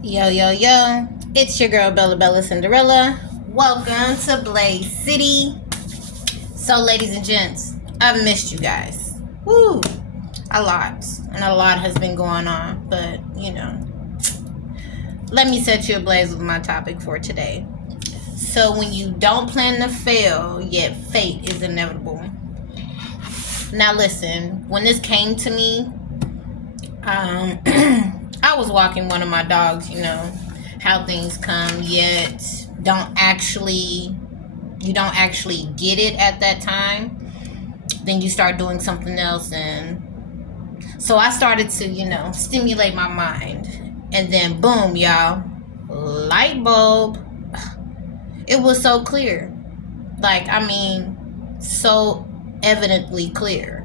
Yo, yo, yo. It's your girl, Bella Bella Cinderella. Welcome to Blaze City. So, ladies and gents, I've missed you guys. Woo! A lot. And a lot has been going on. But, let me set you ablaze with my topic for today. So, when you don't plan to fail, yet fate is inevitable. Now, listen, when this came to me, I was walking one of my dogs, how things come, yet you don't actually get it at that time. Then you start doing something else, and so I started to, stimulate my mind. And then boom, y'all, light bulb. It was so clear. So evidently clear.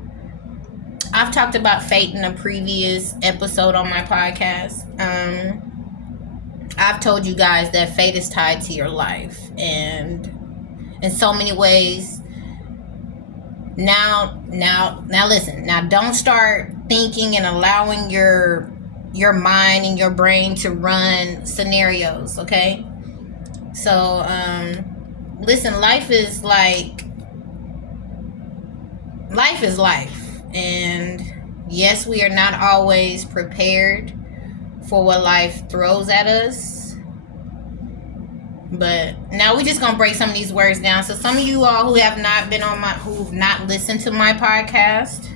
I've talked about fate in a previous episode on my podcast. I've told you guys that fate is tied to your life, and in so many ways. Now listen. Now don't start thinking and allowing your mind and your brain to run scenarios, okay? So listen, life is life, and yes, we are not always prepared for what life throws at us. But now we're just gonna break some of these words down. So some of you all who've not listened to my podcast,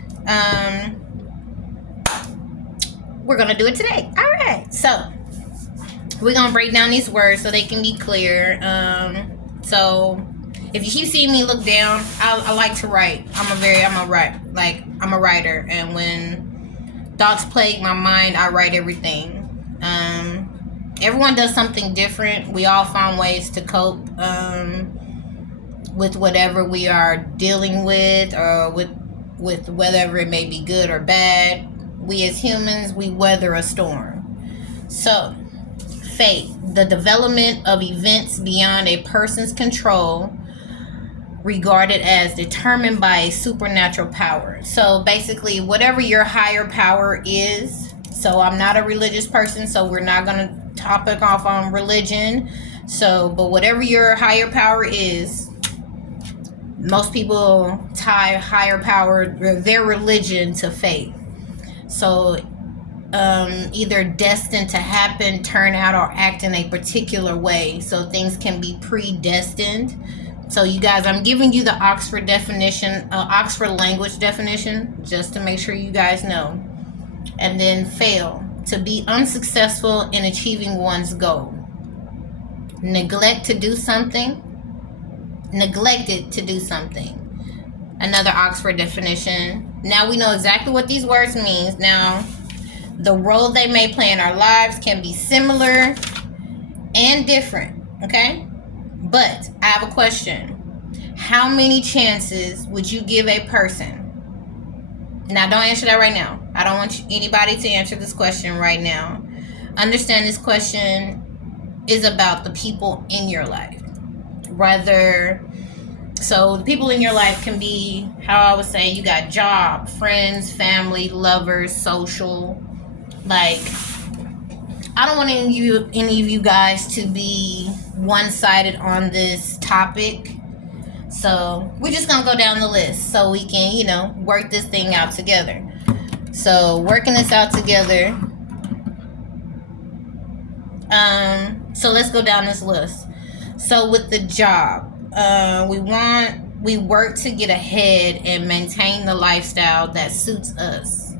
we're gonna do it today. All right. So we're gonna break down these words so they can be clear. So if you keep seeing me look down, I like to write. I'm a writer, and when thoughts plague my mind, I write everything. Everyone does something different. We all find ways to cope with whatever we are dealing with, or with whatever it may be, good or bad. We as humans, we weather a storm. So, fate, the development of events beyond a person's control, regarded as determined by a supernatural power. So basically, whatever your higher power is. So I'm not a religious person, so we're not going to topic off on religion. But whatever your higher power is, most people tie higher power, their religion, to fate. So either destined to happen, turn out, or act in a particular way. So things can be predestined. So you guys, I'm giving you the Oxford definition, Oxford language definition, just to make sure you guys know. And then fail, to be unsuccessful in achieving one's goal. Neglected to do something. Another Oxford definition. Now we know exactly what these words mean. Now, the role they may play in our lives can be similar and different, okay? But I have a question. How many chances would you give a person? Now, don't answer that right now. I don't want anybody to answer this question right now. Understand this question is about the people in your life. So the people in your life can be, how I would say, you got job, friends, family, lovers, social. I don't want any of you guys to be one-sided on this topic. So we're just going to go down the list so we can, work this thing out together. So working this out together. So let's go down this list. So with the job, we work to get ahead and maintain the lifestyle that suits us.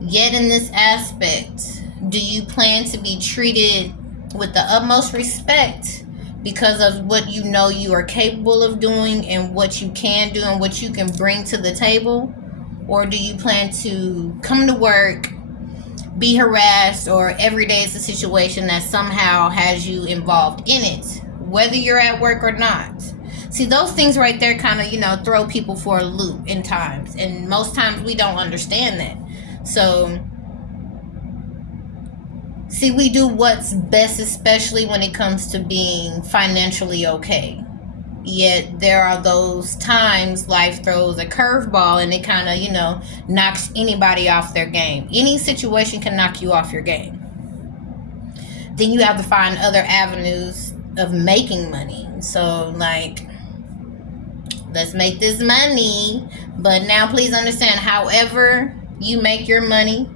Yet in this aspect, do you plan to be treated with the utmost respect because of what you know you are capable of doing and what you can do and what you can bring to the table? Or do you plan to come to work, be harassed, or every day is a situation that somehow has you involved in it, whether you're at work or not? See, those things right there kind of, throw people for a loop in times. And most times we don't understand that. So, see, we do what's best, especially when it comes to being financially okay. Yet there are those times life throws a curveball and it kind of, knocks anybody off their game. Any situation can knock you off your game. then you have to find other avenues of making money. So, like, let's make this money. But now, please understand, however you make your money,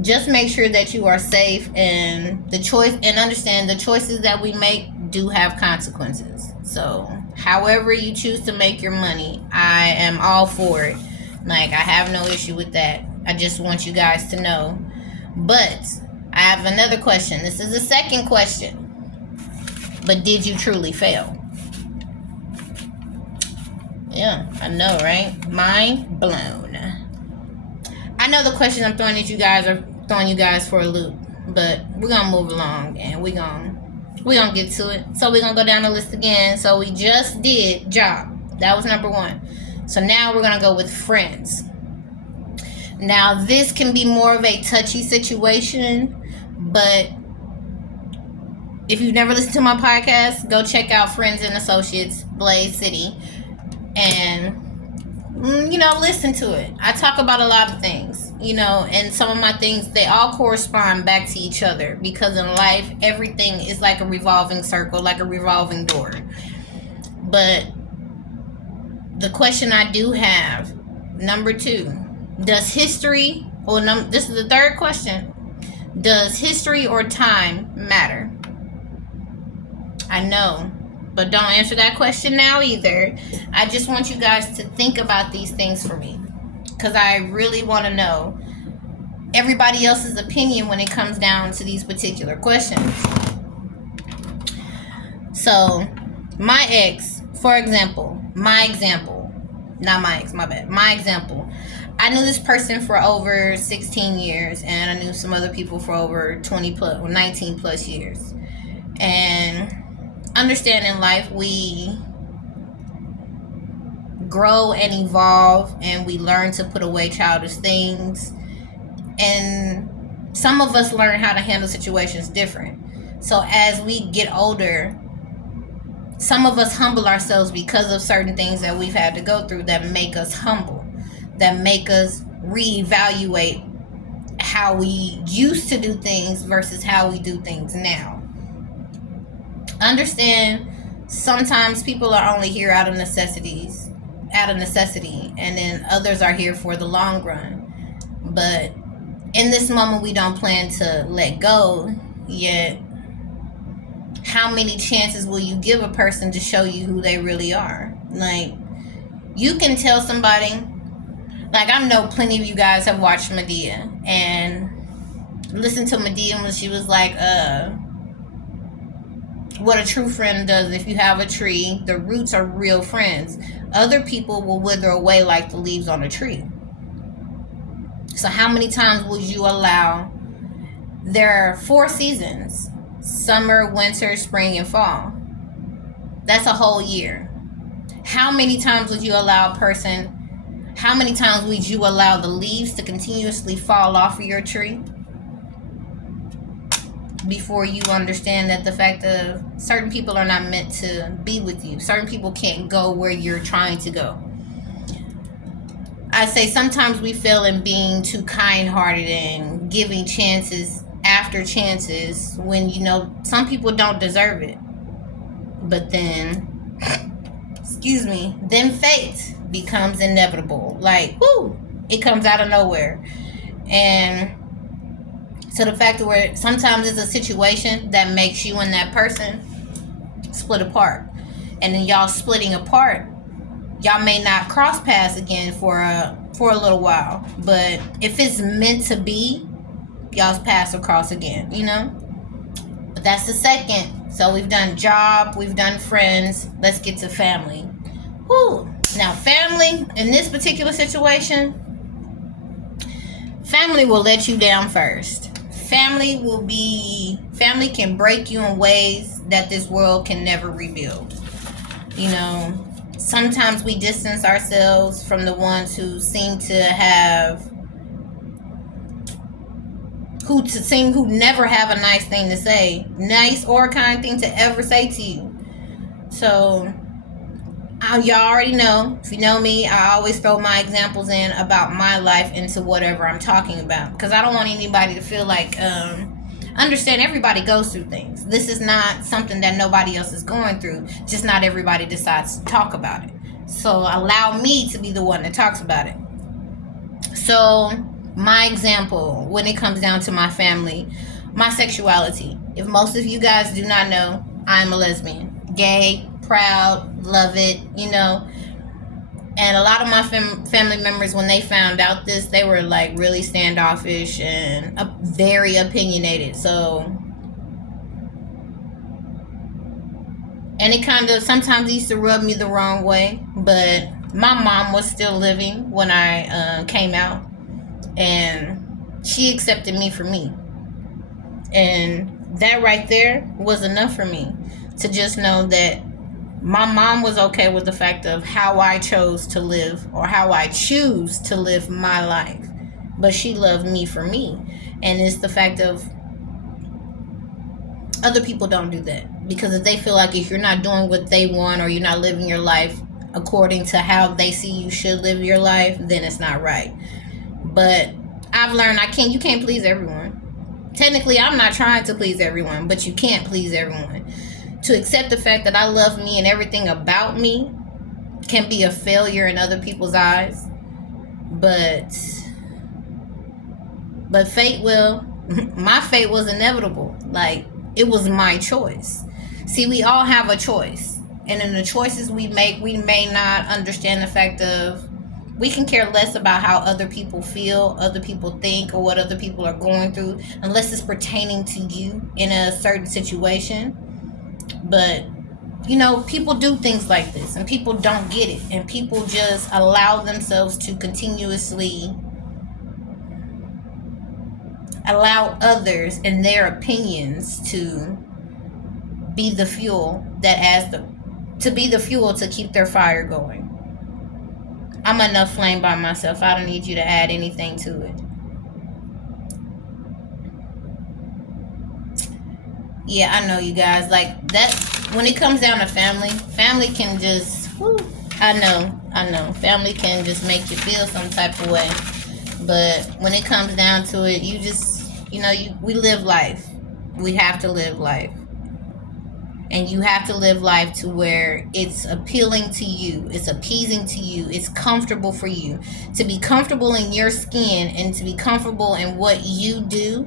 just make sure that you are safe, and understand the choices that we make do have consequences. So, however you choose to make your money, I am all for it. Like, I have no issue with that. I just want you guys to know. But I have another question. This is the second question. But did you truly fail? Yeah, I know, right? Mind blown. I know the question I'm throwing at you guys are throwing you guys for a loop, but we're gonna move along and we're gonna get to it. So we're gonna go down the list again. So we just did job. That was number 1. So now we're gonna go with friends. Now this can be more of a touchy situation, but if you've never listened to my podcast, go check out Friends and Associates, Blaze City, and listen to it. I talk about a lot of things, and some of my things, they all correspond back to each other, because in life, everything is like a revolving circle, like a revolving door. But the question I do have, number 2, does history, this is the third question, does history or time matter? I know, but don't answer that question now either. I just want you guys to think about these things for me, because I really want to know everybody else's opinion when it comes down to these particular questions. So, my ex, for example, my example, I knew this person for over 16 years, and I knew some other people for over 20 plus, or 19 plus years. And understand, in life, we grow and evolve, and we learn to put away childish things, and some of us learn how to handle situations different. So as we get older, some of us humble ourselves because of certain things that we've had to go through that make us humble, that make us reevaluate how we used to do things versus how we do things now. Understand, sometimes people are only here out of necessity, and then others are here for the long run. But in this moment, we don't plan to let go yet. How many chances will you give a person to show you who they really are? Like, you can tell somebody, like, I know plenty of you guys have watched Medea and listened to Medea when she was like, what a true friend does. If you have a tree, the roots are real friends. Other people will wither away like the leaves on a tree. So how many times would you allow, there are 4 seasons, summer, winter, spring, and fall. That's a whole year. How many times would you allow the leaves to continuously fall off of your tree before you understand that the fact of certain people are not meant to be with you? Certain people can't go where you're trying to go. I say sometimes we fail in being too kind-hearted and giving chances after chances when some people don't deserve it. But then then fate becomes inevitable. Like, it comes out of nowhere. And to the fact where sometimes it's a situation that makes you and that person split apart. And then y'all splitting apart, y'all may not cross paths again for a little while. But if it's meant to be, y'all's paths will cross again, But that's the second. So we've done job, we've done friends. Let's get to family. Now, family, in this particular situation, family will let you down first. Family can break you in ways that this world can never rebuild. Sometimes we distance ourselves from the ones who who never have a nice thing to say, nice or kind thing to ever say to you. So, y'all already know, if you know me, I always throw my examples in about my life into whatever I'm talking about, because I don't want anybody to feel like Understand everybody goes through things. This is not something that nobody else is going through. Just not everybody decides to talk about it. So allow me to be the one that talks about it. So my example, when it comes down to my family, my sexuality. If most of you guys do not know, I'm a lesbian. Gay, proud, love it, you know. And a lot of my family members, when they found out this, they were like really standoffish and very opinionated. So, and it kind of sometimes used to rub me the wrong way. But my mom was still living when I came out, and she accepted me for me. And that right there was enough for me to just know that my mom was okay with the fact of how I chose to live, or how I choose to live my life. But she loved me for me. And it's the fact of other people don't do that. Because if they feel like if you're not doing what they want, or you're not living your life according to how they see you should live your life, then it's not right. But I've learned you can't please everyone. Technically, I'm not trying to please everyone, but you can't please everyone. To accept the fact that I love me and everything about me can be a failure in other people's eyes. But fate will. My fate was inevitable. Like, it was my choice. See, we all have a choice. And in the choices we make, we may not understand the fact of we can care less about how other people feel, other people think, or what other people are going through, unless it's pertaining to you in a certain situation. But, you know, people do things like this, and people don't get it, and people just allow themselves to continuously allow others and their opinions to be the fuel to keep their fire going. I'm enough flame by myself. I don't need you to add anything to it. Yeah, I know, you guys. Like, that, when it comes down to family can just, I know. Family can just make you feel some type of way. But when it comes down to it, you just, we live life. We have to live life. And you have to live life to where it's appealing to you, it's appeasing to you, it's comfortable for you. To be comfortable in your skin and to be comfortable in what you do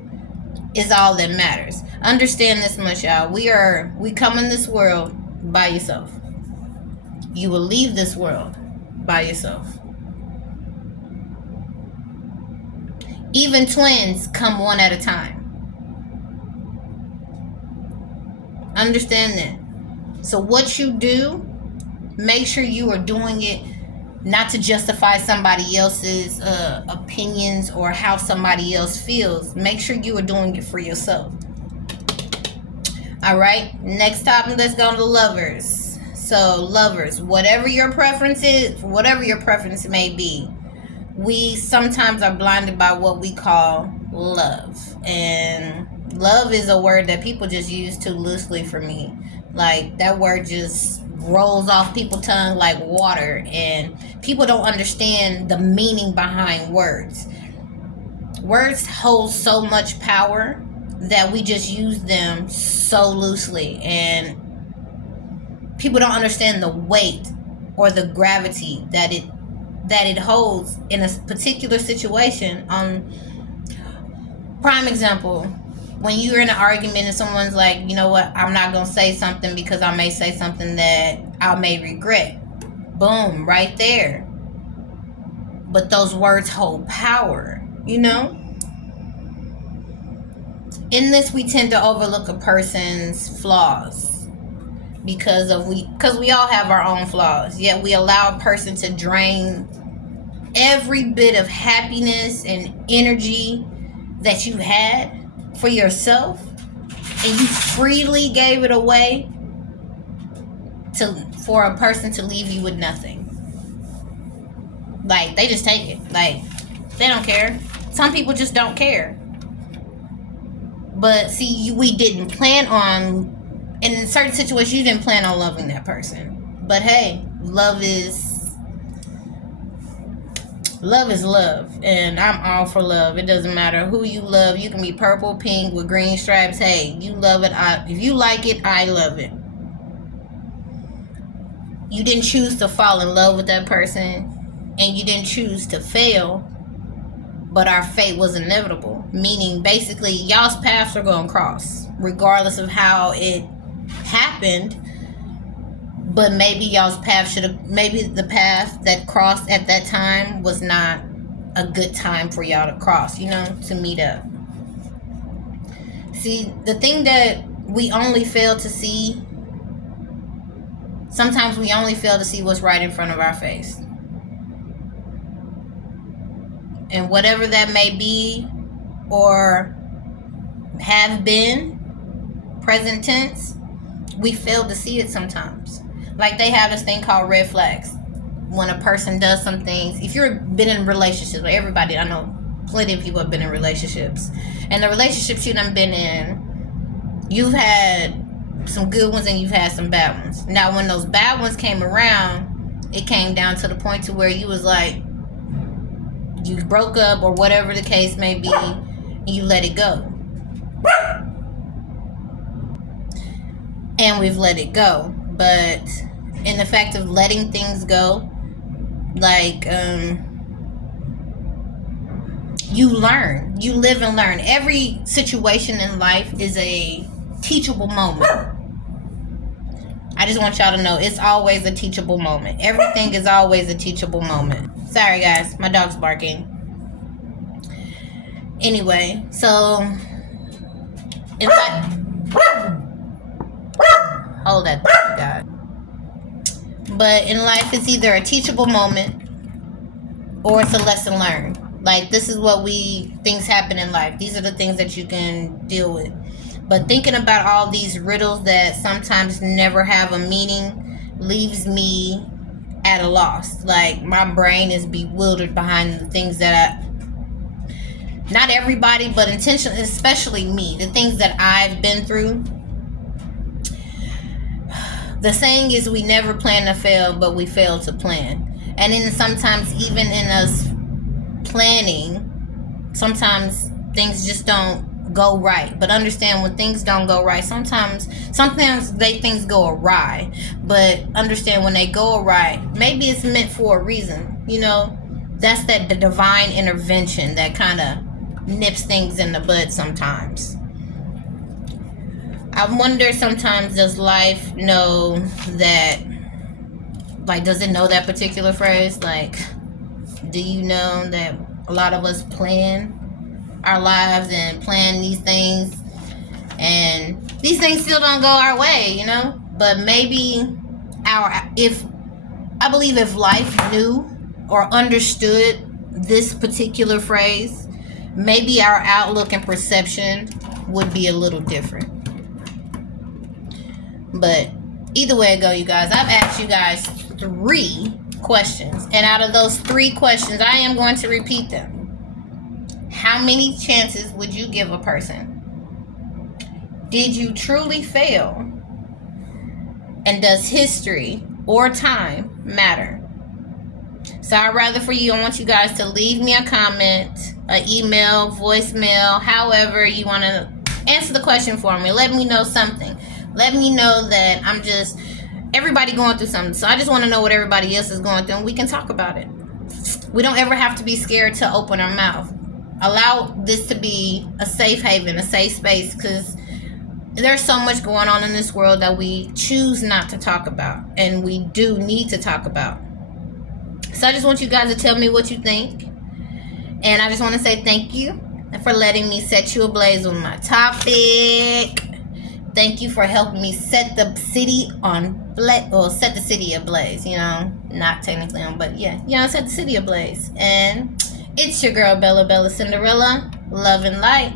is all that matters. Understand this much, y'all. We come in this world by yourself. You will leave this world by yourself. Even twins come one at a time. Understand that. So what you do, make sure you are doing it not to justify somebody else's opinions or how somebody else feels. Make sure you are doing it for yourself. All right. Next topic, let's go to lovers. So lovers, whatever your preference is, whatever your preference may be, we sometimes are blinded by what we call love. And love is a word that people just use too loosely for me. Like, that word just rolls off people's tongue like water, and people don't understand the meaning behind words. Words hold so much power that we just use them so loosely, and people don't understand the weight or the gravity that it holds in a particular situation. Prime example, when you're in an argument and someone's like, you know what, I'm not going to say something because I may say something that I may regret. Boom, right there. But those words hold power, In this, we tend to overlook a person's flaws because we all have our own flaws. Yet we allow a person to drain every bit of happiness and energy that you had for yourself, and you freely gave it away for a person to leave you with nothing. Like, they just take it. Like, they don't care. Some people just don't care. But see, we didn't plan on, and in certain situations, you didn't plan on loving that person. But hey, love is Love is love, and I'm all for love. It doesn't matter who you love. You can be purple, pink, with green stripes. Hey, you love it. If you like it, I love it. You didn't choose to fall in love with that person, and you didn't choose to fail, but our fate was inevitable. Meaning, basically, y'all's paths are going to cross, regardless of how it happened. But maybe y'all's path maybe the path that crossed at that time was not a good time for y'all to cross, to meet up. See, the thing that we only fail to see, sometimes we only fail to see what's right in front of our face. And whatever that may be or have been, present tense, we fail to see it sometimes. Like, they have this thing called red flags. When a person does some things, if you've been in relationships, like everybody, I know plenty of people have been in relationships. And the relationships you done been in, you've had some good ones and you've had some bad ones. Now, when those bad ones came around, it came down to the point to where you was like, you broke up or whatever the case may be, and you let it go. And we've let it go. But in the fact of letting things go, like, you learn. You live and learn. Every situation in life is a teachable moment. I just want y'all to know it's always a teachable moment. Everything is always a teachable moment. Sorry, guys. My dog's barking. Anyway, so it's like... Hold that thought, God. But in life, it's either a teachable moment or it's a lesson learned. Like, this is what things happen in life. These are the things that you can deal with. But thinking about all these riddles that sometimes never have a meaning leaves me at a loss. Like, my brain is bewildered behind the things that not everybody, but intentionally, especially me, the things that I've been through. The saying is, we never plan to fail, but we fail to plan. And then sometimes, even in us planning, sometimes things just don't go right. But understand, when things don't go right, sometimes things go awry. But understand, when they go awry, maybe it's meant for a reason. That's the divine intervention that kind of nips things in the bud sometimes. I wonder sometimes, does life know that, like, does it know that particular phrase? Like, do you know that a lot of us plan our lives and plan these things, and these things still don't go our way, But maybe if life knew or understood this particular phrase, maybe our outlook and perception would be a little different. But either way it go, you guys, I've asked you guys 3 questions. And out of those 3 questions, I am going to repeat them. How many chances would you give a person? Did you truly fail? And does history or time matter? So I want you guys to leave me a comment, an email, voicemail, however you want to answer the question for me. Let me know something. Let me know that everybody going through something. So I just want to know what everybody else is going through, and we can talk about it. We don't ever have to be scared to open our mouth. Allow this to be a safe haven, a safe space, because there's so much going on in this world that we choose not to talk about, and we do need to talk about. So I just want you guys to tell me what you think. And I just want to say thank you for letting me set you ablaze with my topic. Thank you for helping me set the city set the city ablaze, not technically on, but set the city ablaze. And it's your girl, Bella Cinderella. Love and light.